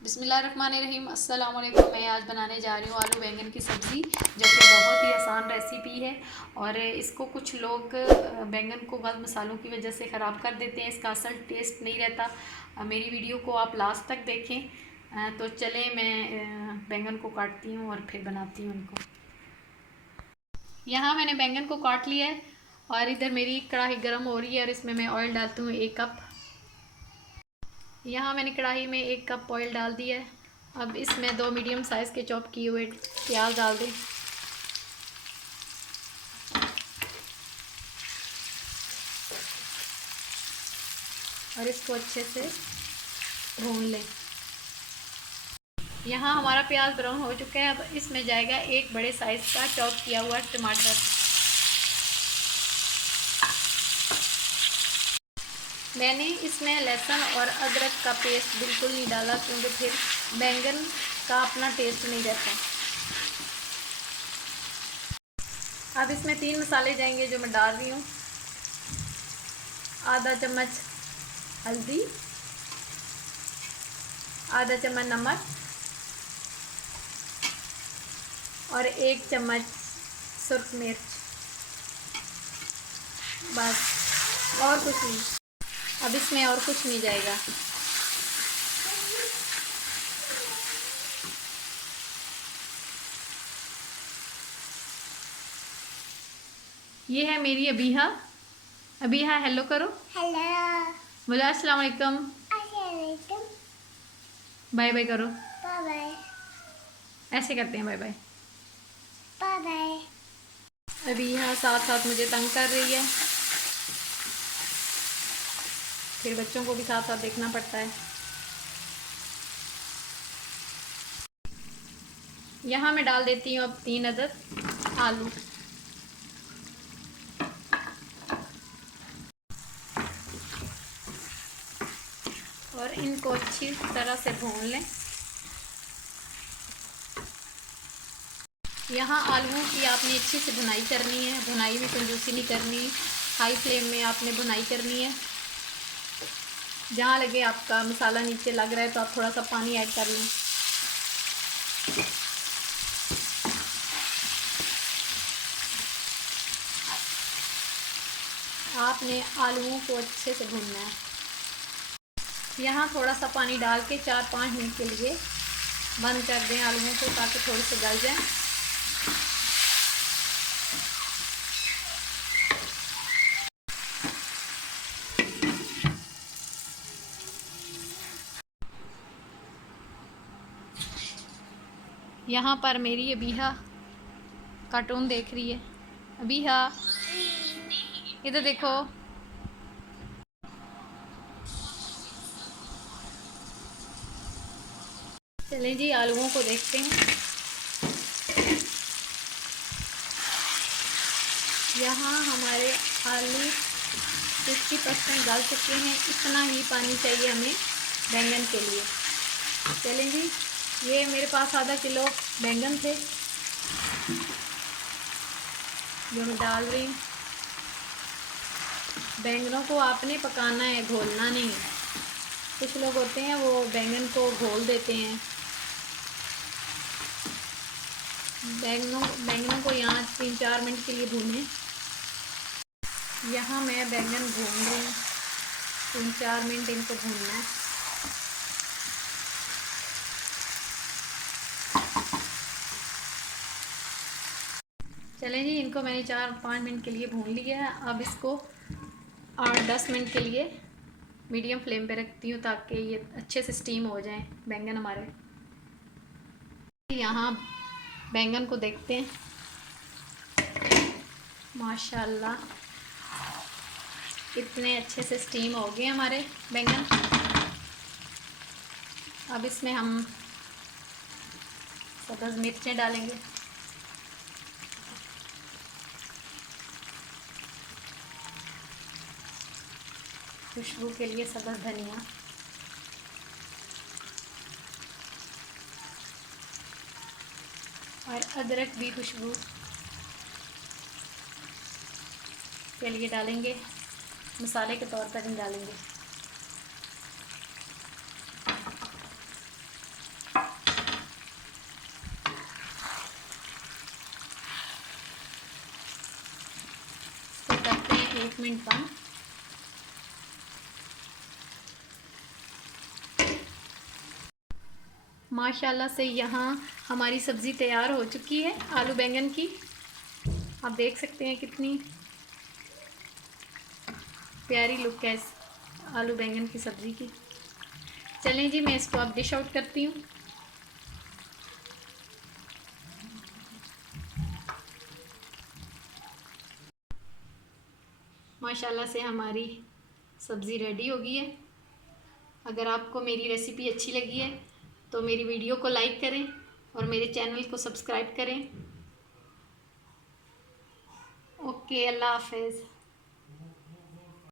बिस्मिल्लाहिर्रहमानिर्रहीम। अस्सलाम वालेकुम। मैं आज बनाने जा रही हूँ आलू बैंगन की सब्ज़ी, जो कि बहुत ही आसान रेसिपी है। और इसको कुछ लोग बैंगन को गलत मसालों की वजह से ख़राब कर देते हैं, इसका असल टेस्ट नहीं रहता। मेरी वीडियो को आप लास्ट तक देखें। तो चलें, मैं बैंगन को काटती हूँ और फिर बनाती हूँ इनको। यहाँ मैंने बैंगन को काट लिया है और इधर मेरी कढ़ाई गर्म हो रही है और इसमें मैं ऑयल डालती हूँ 1 कप। यहाँ मैंने कढ़ाई में 1 कप ऑयल डाल दिया है। अब इसमें 2 मीडियम साइज़ के चॉप किए हुए प्याज डाल दें। और इसको अच्छे से भून लें। यहाँ हमारा प्याज ब्राउन हो चुका है। अब इसमें जाएगा 1 बड़े साइज़ का चॉप किया हुआ टमाटर। मैंने इसमें लहसुन और अदरक का पेस्ट बिल्कुल नहीं डाला, क्योंकि फिर बैंगन का अपना टेस्ट नहीं रहता। अब इसमें 3 मसाले जाएंगे जो मैं डाल रही हूँ। आधा चम्मच हल्दी, आधा चम्मच नमक और 1 चम्मच सुर्ख मिर्च। बस, और कुछ नहीं। अब इसमें और कुछ नहीं जाएगा। ये है मेरी अबीहा। अबीहा हेलो करो। हेलो। बोलो अस्सलाम वालेकुम। अस्सलाम। बाय बाय करो। Bye bye. ऐसे करते हैं, bye bye. Bye bye. Abiha साथ साथ मुझे तंग कर रही है, फिर बच्चों को भी साथ साथ देखना पड़ता है। यहाँ मैं डाल देती हूँ अब 3 अदद आलू। और इनको अच्छी तरह से भून लें। यहाँ आलूओं की आपने अच्छी से भुनाई करनी है, भुनाई में कंजूसी नहीं करनी। हाई फ्लेम में आपने भुनाई करनी है। जहाँ लगे आपका मसाला नीचे लग रहा है तो आप थोड़ा सा पानी ऐड कर लें। आपने आलूओं को अच्छे से भूनना है। यहाँ थोड़ा सा पानी डाल के 4-5 मिनट के लिए बंद कर दें आलूओं को, ताकि थोड़े से गल जाएं। यहाँ पर मेरी अबीहा कार्टून देख रही है। अबीहा, इधर देखो। चलें जी, आलूओं को देखते हैं। यहाँ हमारे आलू 50% गल चुके हैं। इतना ही पानी चाहिए हमें बैंगन के लिए। चलें जी, ये मेरे पास आधा किलो बैंगन थे जो मैं डाल रही हूँ। बैंगनों को आपने पकाना है, घोलना नहीं। कुछ लोग होते हैं वो बैंगन को घोल देते हैं। बैंगनों को यहाँ 3-4 मिनट के लिए भूनें। यहाँ मैं बैंगन भून रही हूँ, 3-4 मिनट इनको भूनना है। चलें जी, इनको मैंने 4-5 मिनट के लिए भून लिया है। अब इसको 8-10 मिनट के लिए मीडियम फ्लेम पे रखती हूँ, ताकि ये अच्छे से स्टीम हो जाएं बैंगन हमारे। यहाँ बैंगन को देखते हैं। माशाल्लाह, इतने अच्छे से स्टीम हो गए हमारे बैंगन। अब इसमें हम सब्ज़ मिर्चें डालेंगे। खुशबू के लिए सब्ज़ धनिया। और अदरक भी खुशबू के लिए डालेंगे, मसाले के तौर पर नहीं डालेंगे। 1 मिनट बाद। माशाल्लाह से यहाँ हमारी सब्ज़ी तैयार हो चुकी है आलू बैंगन की। आप देख सकते हैं कितनी प्यारी लुक है इस आलू बैंगन की सब्ज़ी की। चलें जी, मैं इसको अब डिश आउट करती हूँ। माशाल्लाह से हमारी सब्ज़ी रेडी हो गई है। अगर आपको मेरी रेसिपी अच्छी लगी है तो मेरी वीडियो को लाइक करें और मेरे चैनल को सब्सक्राइब करें। ओके, अल्लाह हाफ़िज़।